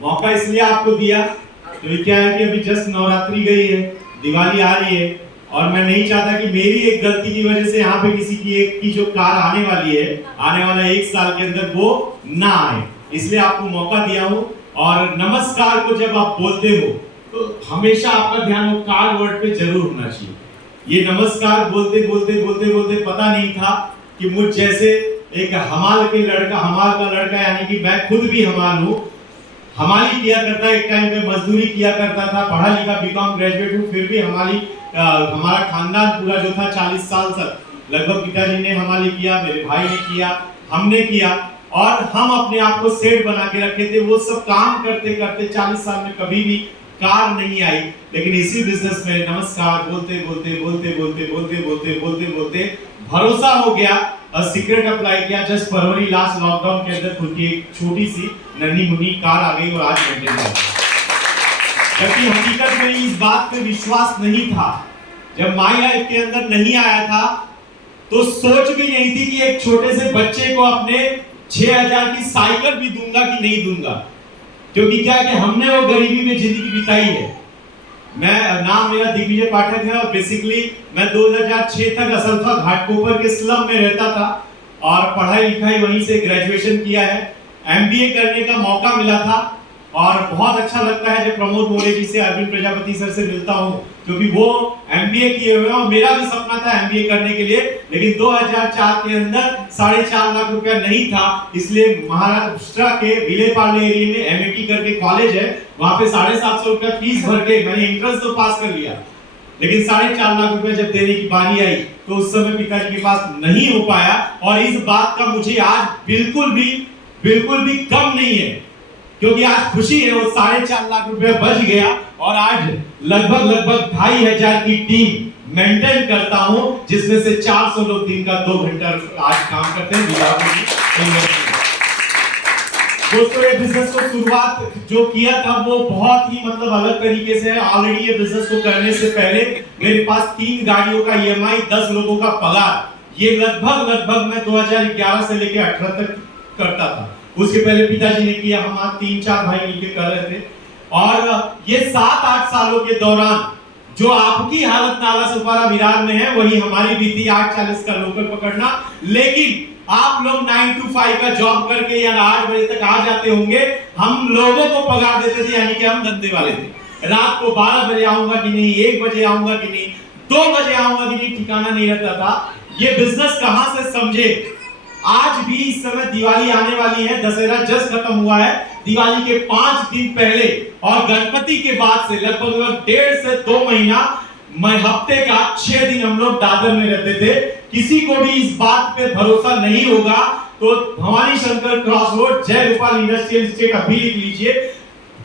मौका इसलिए आपको दिया क्योंकि क्या है कि अभी जस्ट नवरात्रि गई है, दिवाली आ रही है और मैं नहीं चाहता कि मेरी एक गलती की वजह से यहाँ पे किसी की एक की जो कार आने वाली है, आने वाला 1 साल के अंदर वो ना आए, इसलिए आपको मौका दिया हूँ। और नमस्कार को जब आप बोलते हो तो हमेशा आपका ध्यान वो कार वर्ड पे जरूर होना चाहिए। ये नमस्कार बोलते बोलते बोलते बोलते पता नहीं था कि मुझ जैसे एक हमाल का लड़का यानी कि मैं खुद भी हमाल हूँ, हमाली किया करता, एक टाइम पे मजदूरी किया करता था, पढ़ा लिखा बीकॉम ग्रेजुएट हूँ, फिर भी हमारी हमारा खानदान पूरा जो था 40 साल तक लगभग पिताजी ने हमाली किया, मेरे भाई ने किया, हमने किया और हम अपने आप को सेट बना के रखे थे। वो सब काम करते करते 40 साल में कभी भी कार नहीं आई, लेकिन इसी बिजनेस में नमस्कार बोलते बोलते बोलते बोलते बोलते बोलते बोलते बोलते भरोसा हो गया और सीक्रेट अप्लाई किया। जस्ट फरवरी लास्ट लॉकडाउन के अंदर खुद की एक छोटी सी नन्ही मुन्नी कार आ गई और आज मेंटेन कर रही है। क्योंकि हकीकत में इस बात पे विश्वास नहीं था, जब माई लाइफ के अंदर नहीं आया था तो सोच भी नहीं थी कि एक छोटे से बच्चे को अपने 6000 की साइकिल भी दूंगा कि नहीं दूंगा, क्योंकि क्या है कि हमने वो गरीबी में जिंदगी बिताई है। नाम मेरा दिग्विजय पाठक है और बेसिकली मैं 2006 तक असल्फा घाटकोपर के स्लम में रहता था और पढ़ाई लिखाई वहीं से ग्रेजुएशन किया है। एमबीए करने का मौका मिला था और बहुत अच्छा लगता है जब प्रमोद मोरे जी से, अरविंद प्रजापति सर से मिलता हूँ, क्योंकि वो एमबीए किए हुए हैं और मेरा भी सपना था एमबीए करने के लिए, लेकिन 2004 के अंदर 4.5 लाख रुपया नहीं था, इसलिए महाराष्ट्र के विलेपार्ले एरिया में एमएटी करके कॉलेज है, वहां पे 750 रुपया फीस भर के मैंने एंट्रेंस तो पास कर लिया, लेकिन 4.5 लाख रुपया जब देने की बारी आई तो उस समय पिताजी के पास नहीं हो पाया। और इस बात का मुझे आज बिल्कुल भी गम नहीं है, क्योंकि आज खुशी है वो 4.5 लाख रुपया बच गया और आज लगभग 2500 की टीम मेंटेन करता हूं, जिसमें से 400 लोग दिन का 2 घंटा आज काम करते हैं। दोस्तों ये बिजनेस को शुरुआत जो किया था वो बहुत ही अलग तरीके से है। ऑलरेडी ये बिजनेस को करने से पहले मेरे पास 3 गाड़ियों का ईएमआई, 10 लोगों का पगार, ये लगभग मैं 2011 से लेकर 18 तक करता था। उसके पहले पिताजी ने किया, हम 3-4 भाई मिलकर कर रहे थे। और ये 7-8 सालों के दौरान जो आपकी हालत नाला सुपारा विरार में है वही हमारी भी थी, 8:40 का लोकल पकड़ना। लेकिन आप लोग 9 to 5 का जॉब करके या 8 बजे तक आ जाते होंगे, हम लोगों को पगार देते थे, यानी कि हम धंधे वाले थे। रात को 12 बजे आऊंगा कि नहीं, 1 बजे आऊंगा कि नहीं, 2 बजे आऊंगा कि नहीं, ठिकाना नहीं रहता था। ये बिजनेस कहां से समझे। आज भी इस समय दिवाली आने वाली है, दशहरा जस्ट खत्म हुआ है, दिवाली के 5 दिन पहले और गणपति के बाद से लगभग 1.5 से 2 महीना हफ्ते का 6 दिन हम लोग दादर में रहते थे। किसी को भी इस बात पे भरोसा नहीं होगा तो भवानी शंकर क्रॉस रोड जय गोपाल इंडस्ट्रियल एस्टेट अभी लिख लीजिए,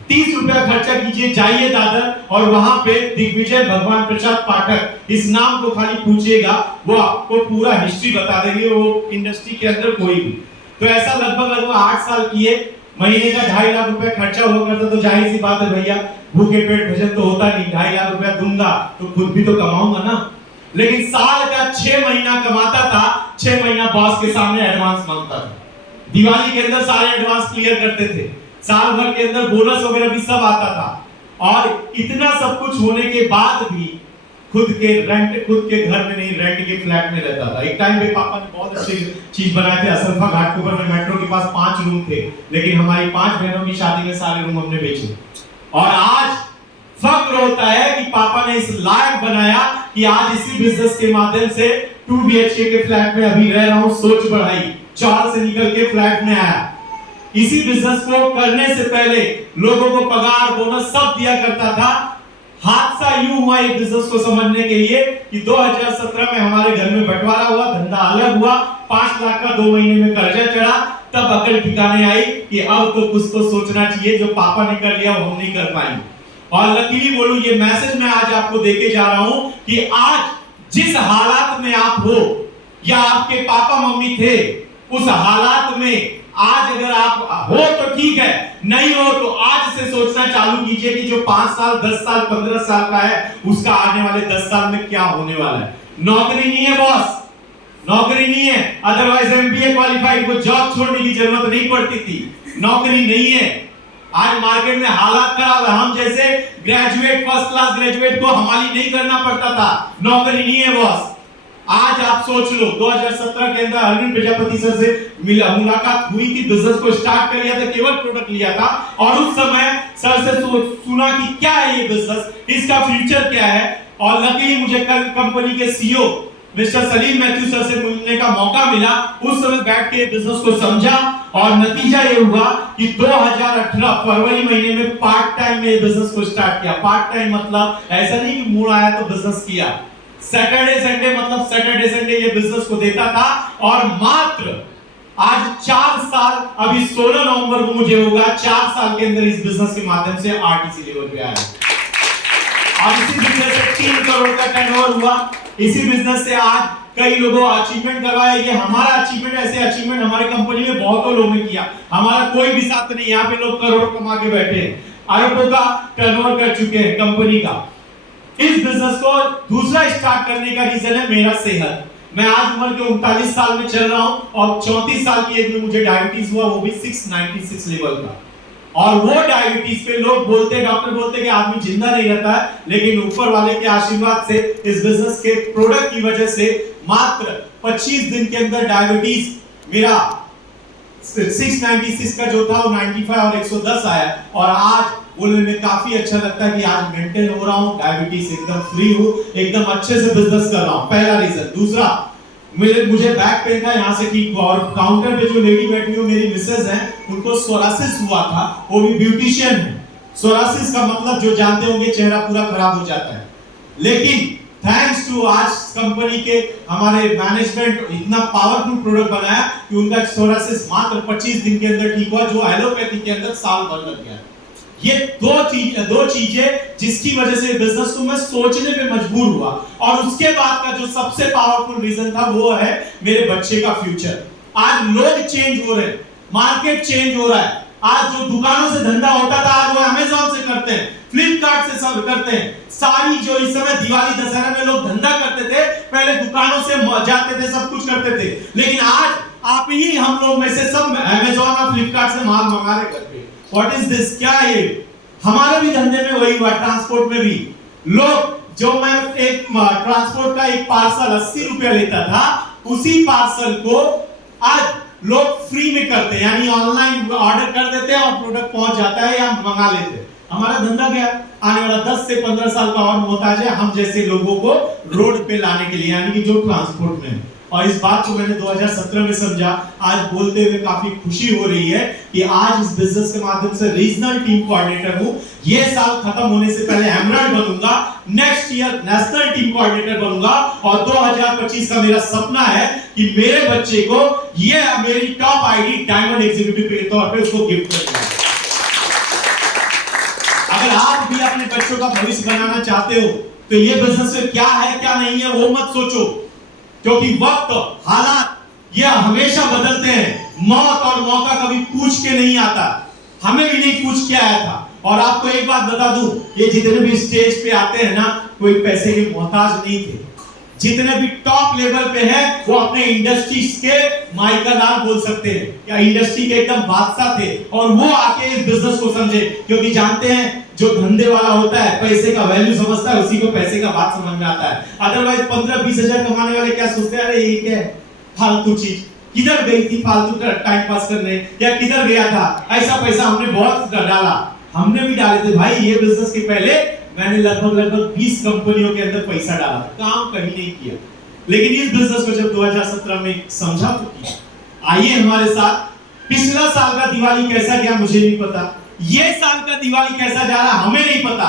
30 रुपया खर्चा कीजिए, जाइए दादर और वहां पे दिग्विजय भगवान प्रसाद पाठक इस नाम को खाली पूछिएगा, वो आपको पूरा हिस्ट्री बता देंगे, वो इंडस्ट्री के अंदर कोई भी। तो ऐसा लगभग 8 साल किए, महीने का 2.5 लाख रुपया खर्चा हुआ करता, तो जाहिर सी बात है भैया भूखे पेट भजन तो होता नहीं, 2.5 लाख रुपया दूंगा तो खुद भी तो कमाऊंगा ना। लेकिन साल का 6 महीना कमाता था, 6 महीना बॉस के सामने एडवांस मांगता था। दिवाली के अंदर सारे एडवांस क्लियर करते थे, साल भर के अंदर बोनस वगैरह भी सब आता था। और इतना सब कुछ होने के बाद भी खुद के घर में नहीं, रेंट के फ्लैट में रहता था। एक टाइम पे पापा ने बहुत अच्छी चीज बनाए थे, असल्फा घाटकोपर में मेट्रो के पास 5 रूम थे, लेकिन हमारी 5 बहनों की शादी में सारे रूम हमने बेचे। और आज फक्र होता है कि पापा ने इस लायक बनाया कि आज इसी बिजनेस के माध्यम से 2 BHK के फ्लैट में अभी रह रहा हूं, सोच बढ़ाई, 4 से निकल के फ्लैट में आया। इसी बिजनेस को करने से पहले लोगों को पगार बोनस सब दिया करता था। हादसा यूं हुआ एक बिजनेस को समझने के लिए कि 2017 में हमारे घर में बंटवारा हुआ, धंधा अलग हुआ, 5 लाख का 2 महीने में कर्जा चढ़ा, तब अकल ठिकाने आई कि अब तो कुछ तो सोचना चाहिए, जो पापा ने कर लिया वो हम नहीं कर पाएंगे। और लकीली बोलूं, ये मैसेज मैं आज आपको देके जा रहा हूं कि आज जिस हालात में आप हो या आपके पापा मम्मी थे, उस हालात में आज अगर आप हो तो ठीक है, नहीं हो तो आज से सोचना चालू कीजिए कि जो 5 साल 10 साल 15 साल का है उसका आने वाले 10 साल में क्या होने वाला है। नौकरी नहीं है बॉस, नौकरी नहीं है, अदरवाइज एमबीए क्वालिफाइड को जॉब छोड़ने की जरूरत नहीं पड़ती थी। नौकरी नहीं है, आज मार्केट में हालात खराब है। हम जैसे ग्रेजुएट, फर्स्ट क्लास ग्रेजुएट को हमारी नहीं करना पड़ता था, नौकरी नहीं है बॉस। आज आप सोच लो 2017 के अंदर अरविंद प्रजापति सर से मुलाकात हुई थी, बिजनेस को स्टार्ट कर लिया था, केवल प्रोडक्ट लिया था और उस समय सर से सुना कि क्या है ये बिजनेस, इसका फ्यूचर क्या है। और लकीली मुझे कल कंपनी के CEO mister Salim Matthew sir से मिलने का मौका मिला। उस समय बैठ के बिजनेस को समझा और नतीजा ये हुआ कि 2018 फरवरी महीने में पार्ट टाइम में बिजनेस को स्टार्ट किया। पार्ट टाइम मतलब ऐसा नहीं कि मूड आया तो बिजनेस किया, सैटरडे संडे मतलब सैटरडे संडे ये बिजनेस को देता था। और मात्र आज 4 साल, अभी 16 नवंबर को मुझे होगा 4 साल के अंदर इस बिजनेस के माध्यम से आरटीसी लेवल पे आया। और इसी बिजनेस से 3 करोड़ का टर्नओवर हुआ। इसी बिजनेस से आज कई लोगों अचीवमेंट करवाया। ये हमारा अचीवमेंट, ऐसे अचीवमेंट हमारे कंपनी में बहुतों लोगों ने किया। हमारा कोई भी साथ नहीं, यहाँ पे लोग करोड़ कमा के बैठे हैं, अरबों का टर्नओवर कर चुके हैं कंपनी का। इस बिजनेस को दूसरा स्टार्ट करने का रीजन है मेरा सेहत। मैं आज उम्र के 39 साल में चल रहा हूं और 34 साल की एज में मुझे डायबिटीज हुआ, वो भी 696 लेवल का। और वो डायबिटीज पे लोग बोलते, डॉक्टर बोलते कि आदमी जिंदा नहीं रहता है, लेकिन ऊपर वाले के आशीर्वाद से, इस बिजनेस के प्रोडक्ट की वजह से मात्र 25 दिन के अंदर डायबिटीज मेरा 696 का जो था वो 95 और 110 आया। और आज बोलने में काफी अच्छा लगता है कि आज मेंटेन हो रहा हूं, डायबिटीज एकदम फ्री हूं, एकदम अच्छे से बिजनेस कर रहा हूं। पहला रीजन। दूसरा, मुझे बैक पेन था, यहाँ से ठीक हुआ। और काउंटर पे जो लेडी बैठी हुई मेरी मिसेज है, उनको सोरासिस हुआ था, वो भी ब्यूटिशियन है। सोरासिस का मतलब जो जानते होंगे, चेहरा पूरा खराब हो जाता है। लेकिन थैंक्स टू आज कंपनी के हमारे मैनेजमेंट इतना पावरफुल प्रोडक्ट बनाया कि उनका सोरासिस मात्र 25 दिन के अंदर ठीक हुआ, जो एलोपैथी के अंदर साल भर लग गया। ये दो चीजें जिसकी वजह से बिजनेस को मैं सोचने पे मजबूर हुआ। और उसके बाद का जो सबसे पावरफुल रीजन था वो है मेरे बच्चे का फ्यूचर। आज लोग चेंज हो रहे हैं, मार्केट चेंज हो रहा है। आज जो दुकानों से धंधा होता था, आज वो अमेज़न से करते हैं, फ्लिपकार्ट से सब करते हैं। सारी जो इस समय दिवाली दशहरा में लोग धंधा करते थे, पहले दुकानों से जाते थे, सब कुछ करते थे। लेकिन आज आप ही हम लोग में से सब अमेज़न और फ्लिपकार्ट से माल मंगा रहे घर पे। What is this? क्या है? हमारे भी धंधे में वही हुआ, ट्रांसपोर्ट में भी लोग, जो मैं एक ट्रांसपोर्ट का एक पार्सल 80 रुपया लेता था, उसी पार्सल को आज लोग फ्री में करते हैं, यानी ऑनलाइन ऑर्डर कर देते हैं और प्रोडक्ट पहुंच जाता है या मंगा लेते हैं। हमारा धंधा क्या आने वाला 10 से 15 साल का और मोहताज है हम जैसे लोगों को रोड पे लाने के लिए, यानी कि जो ट्रांसपोर्ट में है। और इस बात को मैंने 2017 में समझा। आज बोलते हुए काफी खुशी हो रही है कि आज इस बिजनेस के माध्यम से रीजनल टीम कोऑर्डिनेटर हूं। ये साल खत्म होने से पहले एमराल्ड बनूंगा, next year national team coordinator बनूंगा। और 2025 का मेरा सपना है कि मेरे बच्चे को ये मेरी टॉप आईडी डायमंड एग्जीक्यूटिव के तौर पे उसको गिफ्ट करूंगा। अगर आप भी अपने बच्चों का भविष्य बनाना चाहते हो तो ये बिजनेस में क्या है क्या नहीं है वो मत सोचो, क्योंकि वक्त, हालात ये हमेशा बदलते हैं। मौत और मौका कभी पूछ के नहीं आता, हमें भी नहीं पूछ के आया था। और आपको एक बात बता दूं, ये जितने भी स्टेज पे आते हैं ना, कोई पैसे के मोहताज नहीं थे। जितने भी टॉप लेवल पे हैं, वो अपने इंडस्ट्री के माइकादार बोल सकते हैं, या इंडस्ट्री के एकदम बादशाह थे। और वो आके इस बिजनेस को समझे, क्योंकि जानते हैं जो धंधे वाला होता है पैसे का वैल्यू समझता है, उसी को पैसे का बात समझ में आता है। अदरवाइज 15-20 हजार कमाने वाले क्या सोचते हैं, अरे ये क्या है फालतू चीज, किधर गई थी फालतू टाइम पास करने, या किधर गया था, ऐसा पैसा हमने बहुत डाला। हमने भी डाले थे भाई, ये बिजनेस के पहले मैंने लगभग 20 कंपनियों के अंदर पैसा डाला, काम कहीं नहीं किया। लेकिन इस बिजनेस को जब 2017 में समझा तो किया। आइए हमारे साथ, पिछला साल का दिवाली कैसा गया मुझे नहीं पता, ये साल का दिवाली कैसा जा रहा हमें नहीं पता,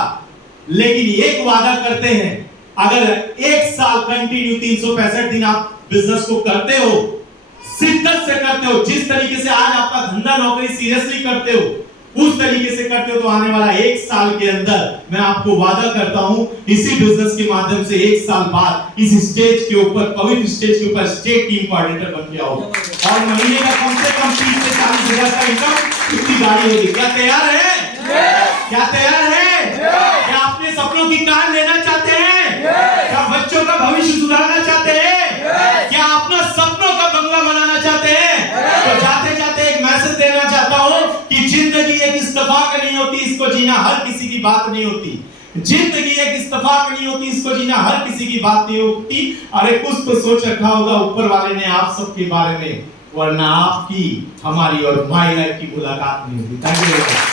लेकिन एक वादा करते हैं, अगर एक साल कंटिन्यू 365 दिन आप बिजनेस को करते हो, शिद्दत से करते हो, जिस तरीके से आज आपका धंधा नौकरी सीरियसली करते हो, उस तरीके से करते हो, तो आने वाला एक साल के अंदर मैं आपको वादा करता हूं, इसी बिजनेस के माध्यम से एक साल बाद इस स्टेज के ऊपर, पवित्र स्टेज के ऊपर स्टेट टीम कोऑर्डिनेटर बन के आओगे और महीने का कम से कम 30 से 40 हजार का इनकम इतनी गाड़ी होगी। क्या तैयार है? क्या तैयार है? क्या अपने सपनों की कार लेना चाहते हैं? क्या बच्चों का भविष्य सुधारना चाहते हैं? क्या अपना सपनों का बंगला बनाना चाहते हैं? तो जाते जाते एक मैसेज देना चाहता हूं कि जिंदगी एक इत्तेफाक नहीं होती, इसको जीना हर किसी की बात नहीं होती। जिंदगी एक इत्तेफाक नहीं होती, इसको जीना हर किसी की बात नहीं होती। अरे कुछ तो सोच रखा होगा ऊपर वाले ने आप सबके बारे में, वरना आपकी, हमारी और माय लाइफ की मुलाकात नहीं होती। Thank you.